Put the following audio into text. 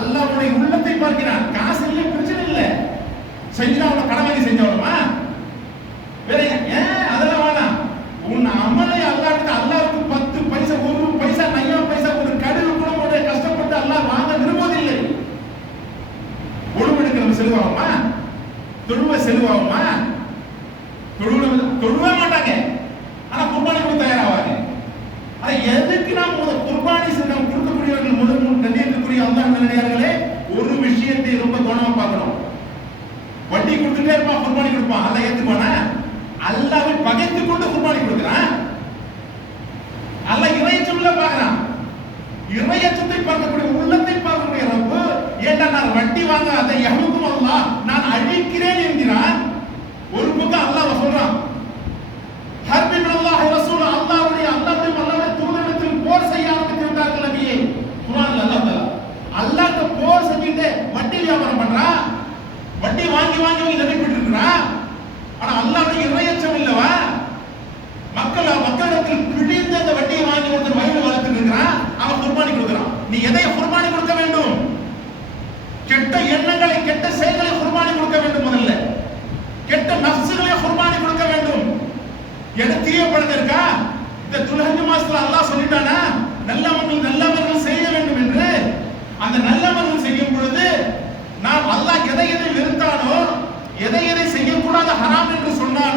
அல்லாஹ்வுடைய உள்ளத்தை பார்க்கிறான். காசு இல்லை, பிரச்சனை இல்லை. செஞ்சவன கடன் வாங்கி செஞ்சவனமா வேற ஏன்? அதெல்லாம் வேணாம். உன் அமலை அல்லாஹ்வுக்கு 10 பைசா 1 பைசா 9 பைசா ஒரு கடுகு கூட போட கஷ்டப்பட்டு அல்லாஹ் வாங்க விரும்புவதில்லை. ஒழுவெடுக்கிற செலவாகுமா? தொழுவ செலவாகுமா? தொழுவே மாட்டாங்க. ஆனா குர்பானி கொடுக்க தயாராவாங்க. ஆனா எதுக்கு நாம் குர்பானி நாம் கொடுக்கக்கூடியவர்கள் முதல் கண்ணியத்துக்குரிய அல்லாஹ் நல்லடியார்களே, ஒரு விஷயத்தை ரொம்ப கவனமா பார்க்கணும். வட்டி கொடுத்துட்டே இருப்பான், குர்பானி கொடுப்பான், அல்லாஹ் ஏத்துப்பானா? அல்லாஹ்வை பகைத்துக் கொண்டு குர்பானி கொடுக்கிறான். அல்லாஹ் இறையச்சம்ல பார்க்கறான். இறையச்சத்தை பார்க்கக்கூடிய உள்ளத்தை பார்க்கக்கூடிய ரப்பு, ஏண்டா நான் வட்டி வாங்க அதை யஹ்முக்கும் அல்லாஹ், நான் அழிக்கிறேன் என்கிறான். ஒரு பக்கம் அல்லாஹ் சொல்றான், ஹர்பி மினல்லாஹி ரசூல், அல்லாஹ்வுடைய தூதரிடத்தில் போர் செய்ய ஆரம்பித்து விட்டார்கள் நபியே. குர்ஆன்ல அல்லாஹ் தஆலா அல்லாஹ்ட்ட போர் செஞ்சிட்டு வட்டி வியாபாரம் பண்றான். வட்டி வாங்கி நபிக்கிட்டு இருக்கிறான். ஆனா அல்லாஹ்வுடைய இறையச்சம் இல்லவா? மக்களிடத்தில் பிழிந்த அந்த வட்டியை வாங்கி ஒருத்தர் வயிறு வளர்த்துட்டு இருக்கிறான். அவன் குர்பானி கொடுக்கிறான். நீ எதை குர்பானி கொடுக்க வேண்டும்? கெட்ட எண்ணங்களை, கெட்ட செயல்களை குர்பானி கொடுக்க வேண்டும். முதல்ல கெட்ட நஃப்ஸுகளை குர்பானி கொடுக்க வேண்டும். தீய பழக்கம் இருக்கா? இந்த துல்ஹஜ் மாசத்துல அல்லாஹ் சொல்லிட்டானா நல்லவர்கள் செய்ய வேண்டும் என்று. அந்த நல்லவர்கள் செய்யும் பொழுது நாம் அல்லாஹ் எதை வெறுத்தானோ, எதை செய்யக்கூடாத ஹராம் என்று சொன்னானோ